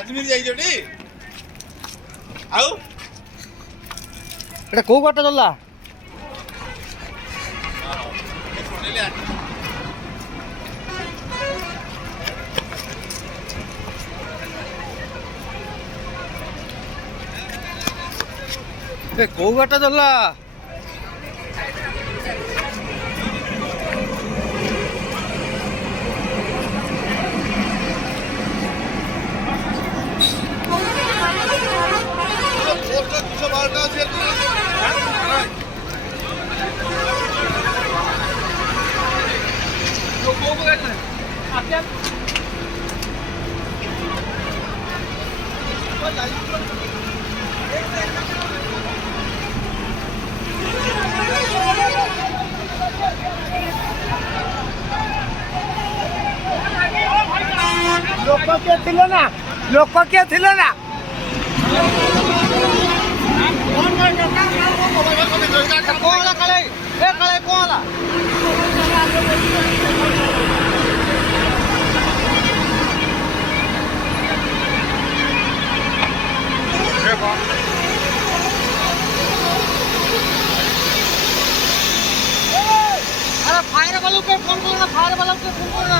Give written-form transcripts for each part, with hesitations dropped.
ଆଜମିର ଯାଇଛଟି ଆଉ এটা କୋଉ ଗାଡ଼ିଟା ଚଲା କୋଉ ଗାଡ଼ିଟା ଚଲା लोक किए थिले ना लोक किए थिले ना कोला काळे ए काळे कोला अरे फायर वालों पे फोन करो ना फायर वालों पे फोन करो ना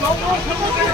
लोक